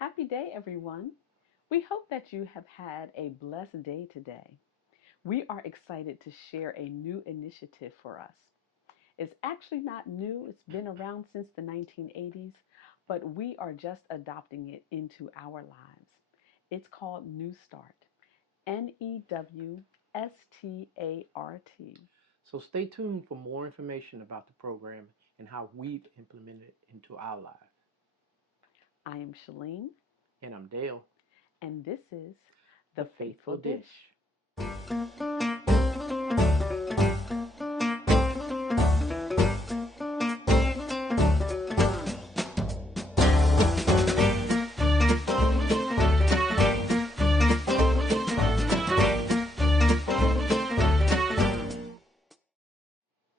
Happy day, everyone. We hope that you have had a blessed day today. We are excited to share a new initiative for us. It's actually not new, it's been around since the 1980s, but we are just adopting it into our lives. It's called New Start. NEWSTART. So stay tuned for more information about the program and how we've implemented it into our lives. I am Shalene, And I'm Dale, and this is the The Faithful Faithful Dish. Dish.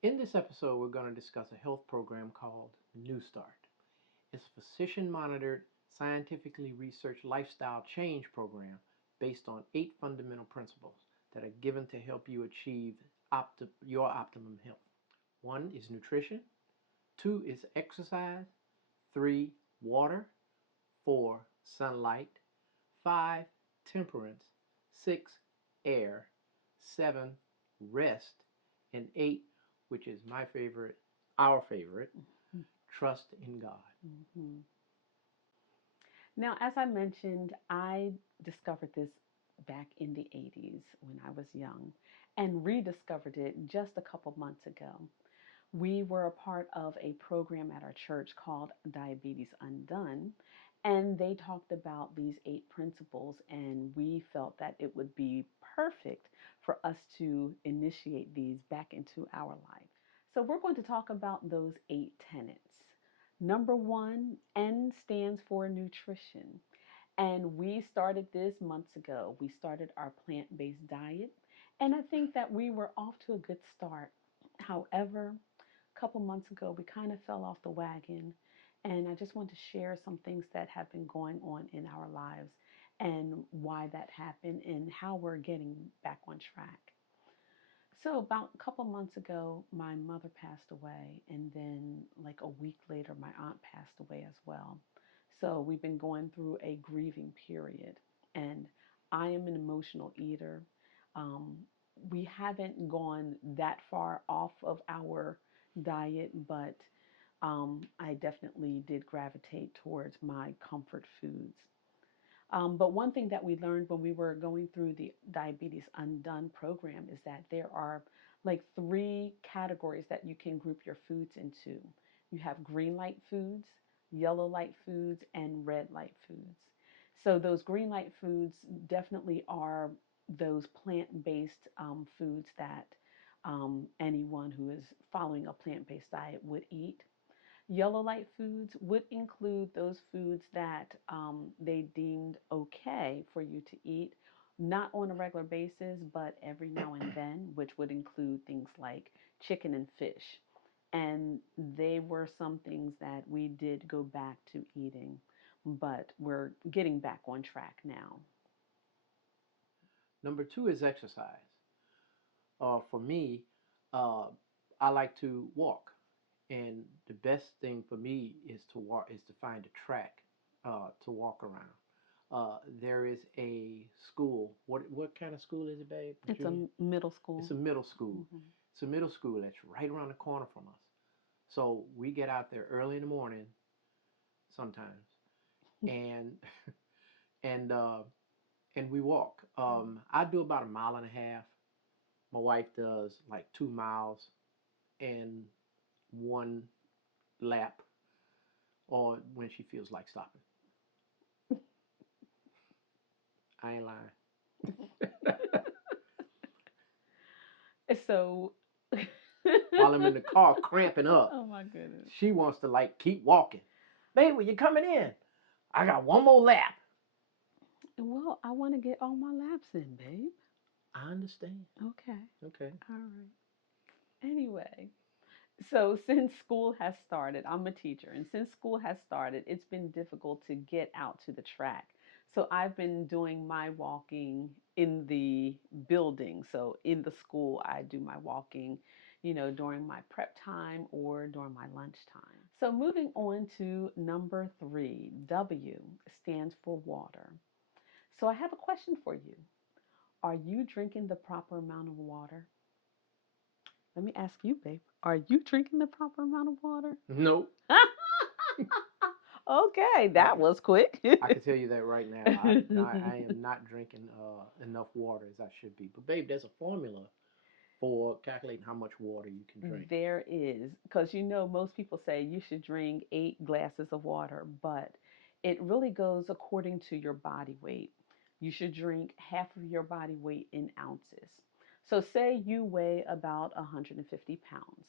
In this episode, we're going to discuss a health program called NEWSTART. It's a physician-monitored, scientifically researched lifestyle change program based on 8 fundamental principles that are given to help you achieve your optimum health. 1 is nutrition, 2 is exercise, 3 water, 4 sunlight, 5 temperance, 6 air, 7 rest, and 8, which is my favorite, our favorite, trust in God. Mhm. Now, as I mentioned, I discovered this back in the 80s when I was young and rediscovered it just a couple months ago. We were a part of a program at our church called Diabetes Undone, and they talked about these 8 principles, and we felt that it would be perfect for us to initiate these back into our life. So, we're going to talk about those 8 tenets. Number one, N stands for nutrition. And we started this months ago. We started our plant based diet. And I think that we were off to a good start. However, a couple months ago, we kind of fell off the wagon. And I just want to share some things that have been going on in our lives and why that happened and how we're getting back on track. So, about a couple months ago, my mother passed away, and then, like a week later, my aunt passed away as well. So, we've been going through a grieving period, and I am an emotional eater. Um, we haven't gone that far off of our diet, but I definitely did gravitate towards my comfort foods. But one thing that we learned when we were going through the Diabetes Undone program is that there are like 3 categories that you can group your foods into. You have green light foods, yellow light foods, and red light foods. So those green light foods definitely are those plant-based foods that anyone who is following a plant-based diet would eat. Yellow light foods would include those foods that they deemed okay for you to eat, not on a regular basis, but every now and then, which would include things like chicken and fish. And they were some things that we did go back to eating, but we're getting back on track now. Number 2 is exercise. For me, uh, I like to walk, and the best thing for me is to walk is to find a track to walk around. There is a school. What kind of school is it, babe? It's a Junior? middle It's school. a middle school. Hmm. It's a middle school that's right around the corner from us. So we get out there early in the morning sometimes, and and uh, and we walk. I do about a mile and a half. My wife does like 2 miles and one lap, or when she feels like stopping. I ain't lying. So, While I'm in the car cramping up, oh my goodness. she wants to like keep walking. Baby, you coming in? I got one more lap. Well, I want to get all my laps in, babe. I understand. Okay. Okay. All right. Anyway, so since school has started, I'm a teacher, and since school has started, it's been difficult to get out to the track. So I've been doing my walking in the building. So in the school, I do my walking, during my prep time or during my lunchtime. So moving on to number 3, W stands for water. So I have a question for you. Are you drinking the proper amount of water? Let me ask you, babe. Are you drinking the proper amount of water? Nope. Okay, I that can, was quick. I can tell you that right now. I am not drinking enough water as I should be. But babe, there's a formula for calculating how much water you can drink. There is, because most people say you should drink 8 glasses of water, but it really goes according to your body weight. You should drink half of your body weight in ounces. So, say you weigh about 150 pounds,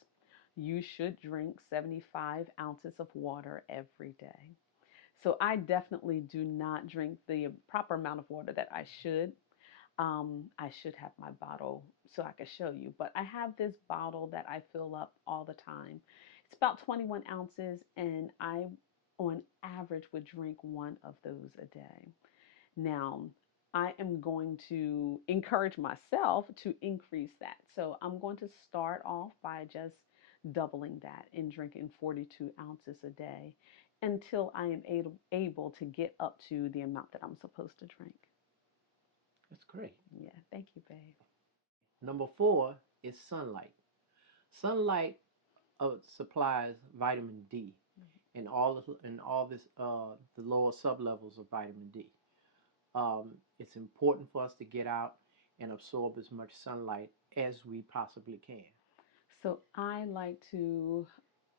you should drink 75 ounces of water every day. So, I definitely do not drink the proper amount of water that I should. I should have my bottle so I could show you, but I have this bottle that I fill up all the time. It's about 21 ounces, and I, on average, would drink one of those a day. Now, I am going to encourage myself to increase that. So I'm going to start off by just doubling that and drinking 42 ounces a day until I am able to get up to the amount that I'm supposed to drink. That's great. Yeah, thank you, babe. Number 4 is sunlight. Sunlight supplies vitamin D and all this the lower sublevels of vitamin D. It's important for us to get out and absorb as much sunlight as we possibly can. So I like to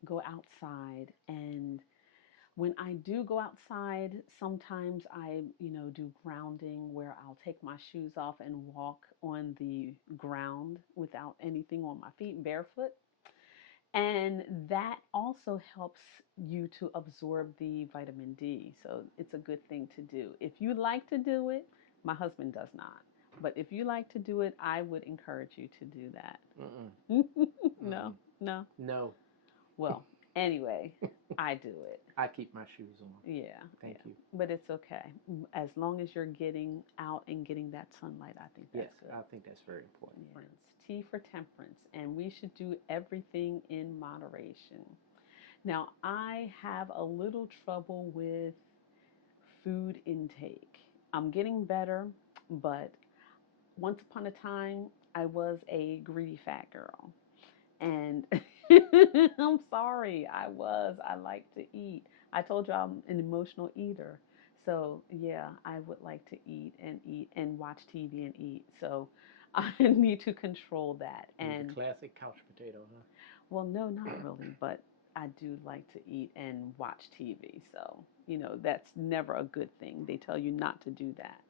go outside, and when I do go outside, sometimes I, do grounding where I'll take my shoes off and walk on the ground without anything on my feet, barefoot. And that also helps you to absorb the vitamin D. So it's a good thing to do. If you like to do it, my husband does not. But if you like to do it, I would encourage you to do that. Mm-mm. No, Mm-mm. no. No. Well, anyway, I do it. I keep my shoes on. Yeah, Thank yeah. you. But it's okay. As long as you're getting out and getting that sunlight, I think Yes, that's good. I think that's very important. Yeah, it's T for temperance, and we should do everything in moderation. Now, I have a little trouble with food intake. I'm getting better, but once upon a time, I was a greedy fat girl. And I'm sorry, I was. I like to eat. I told you I'm an emotional eater. So, yeah, I would like to eat and watch TV and eat. So, I need to control that. You're the And, classic couch potato, huh? well, no, not really, but I do like to eat and watch TV. So, that's never a good thing. They tell you not to do that.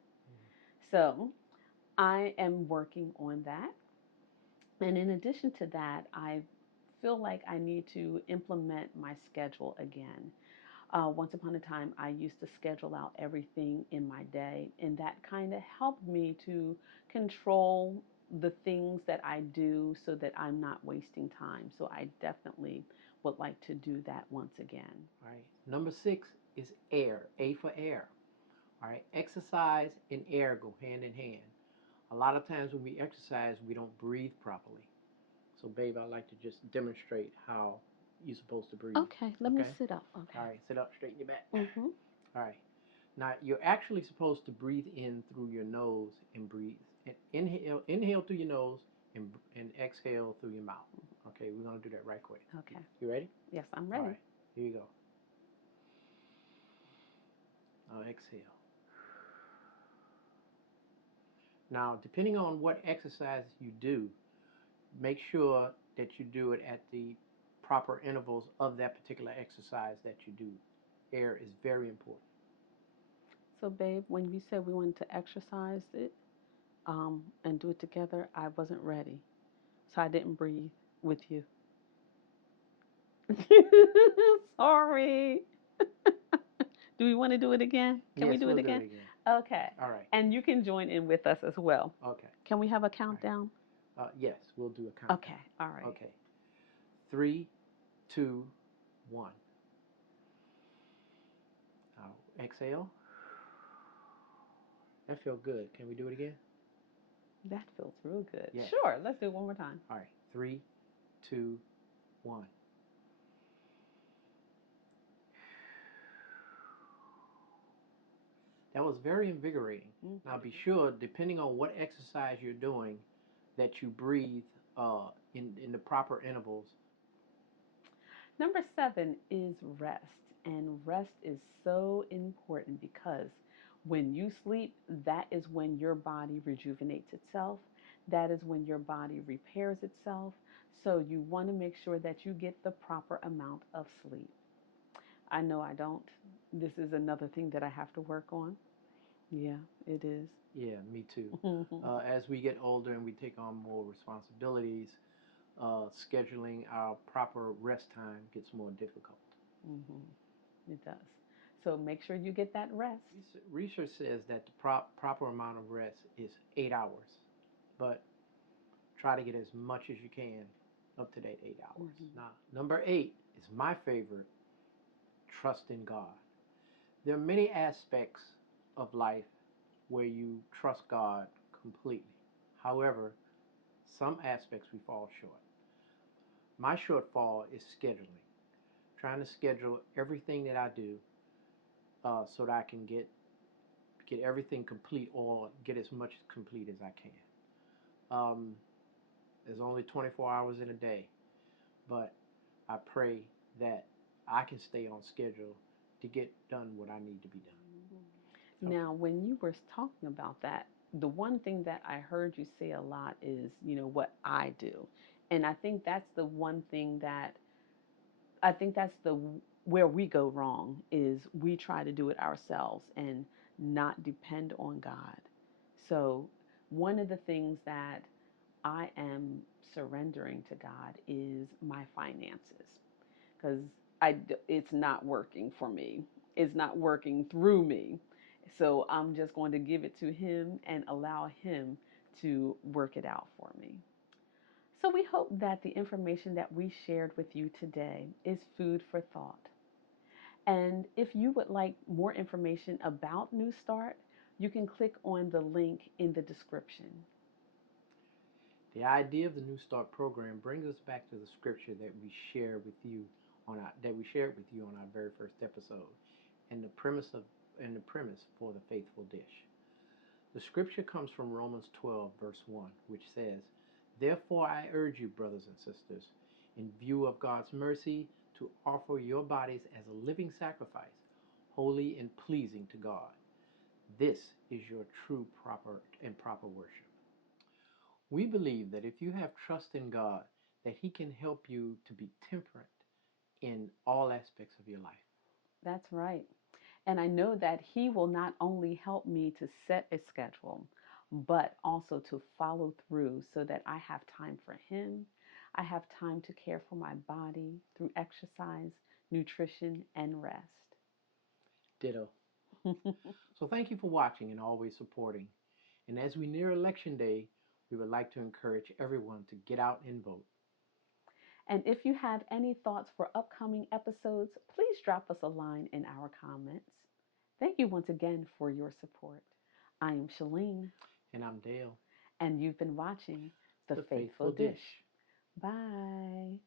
So, I am working on that. And in addition to that, I feel like I need to implement my schedule again. Once upon a time, I used to schedule out everything in my day, and that kind of helped me to control the things that I do so that I'm not wasting time. So I definitely would like to do that once again. All right. Number 6 is air. A for air. All right. Exercise and air go hand in hand. A lot of times when we exercise, we don't breathe properly. So, babe, I'd like to just demonstrate how you're supposed to breathe. Okay, let me Okay? sit up. All Okay. right. Sit up, straighten your back. Mm-hmm. All right. Now, you're actually supposed to breathe in through your nose and breathe. Inhale through your nose and exhale through your mouth. Okay, we're going to do that right quick. Okay. You ready? Yes, I'm All ready. right. Here you go. Now, exhale. Now, depending on what exercise you do, make sure that you do it at the proper intervals of that particular exercise that you do. Air is very important. So, babe, when you said we wanted to exercise it and do it together, I wasn't ready. So I didn't breathe with you. Sorry. Do we want to do it again? Can we Yes, do it we'll do it again? again. Okay. All right. And you can join in with us as well. Okay. Can we have a All countdown? right. Yes, we'll do a countdown. Okay. All right. Okay. 3, 2, 1. Now, exhale. That feels good. Can we do it again? That feels real good. Yes. Sure. Let's do it one more time. All right. 3, 2, 1. That was very invigorating. Now be sure, depending on what exercise you're doing, that you breathe in the proper intervals. Number 7 is rest. And rest is so important because when you sleep, that is when your body rejuvenates itself. That is when your body repairs itself. So you want to make sure that you get the proper amount of sleep. I know I don't. This is another thing that I have to work on. Yeah, it is. Yeah, me too. Mhm. As we get older and we take on more responsibilities, scheduling our proper rest time gets more difficult. Mhm. It does. So make sure you get that rest. Research says that the proper amount of rest is 8 hours, but try to get as much as you can up to that 8 hours. Mhm. Now, number 8 is my favorite, trust in God. There are many aspects of life where you trust God completely. However, some aspects we fall short. My shortfall is scheduling, trying to schedule everything that I do so that I can get everything complete or get as much complete as I can. Um, there's only 24 hours in a day, but I pray that I can stay on schedule to get done what I need to be done. Now, when you were talking about that, the one thing that I heard you say a lot is, what I do. And I think that's the where we go wrong is we try to do it ourselves and not depend on God. So, one of the things that I am surrendering to God is my finances because it's not working for me. It's not working through me. So I'm just going to give it to Him and allow Him to work it out for me. So we hope that the information that we shared with you today is food for thought. And if you would like more information about New Start, you can click on the link in the description. The idea of the New Start program brings us back to the scripture that we share with you that we shared with you on our very first episode, and the premise for the faithful dish. The scripture comes from Romans 12, verse 1, which says, "Therefore I urge you, brothers and sisters, in view of God's mercy, to offer your bodies as a living sacrifice, holy and pleasing to God. This is your true proper worship." We believe that if you have trust in God, that He can help you to be temperate in all aspects of your life. That's right. And I know that He will not only help me to set a schedule, but also to follow through so that I have time for Him. I have time to care for my body through exercise, nutrition, and rest. Ditto. So thank you for watching and always supporting. And as we near Election Day, we would like to encourage everyone to get out and vote. And if you have any thoughts for upcoming episodes, please drop us a line in our comments. Thank you once again for your support. I am Shalene, And I'm Dale, and you've been watching The the Faithful Faithful Dish. Dish. Bye.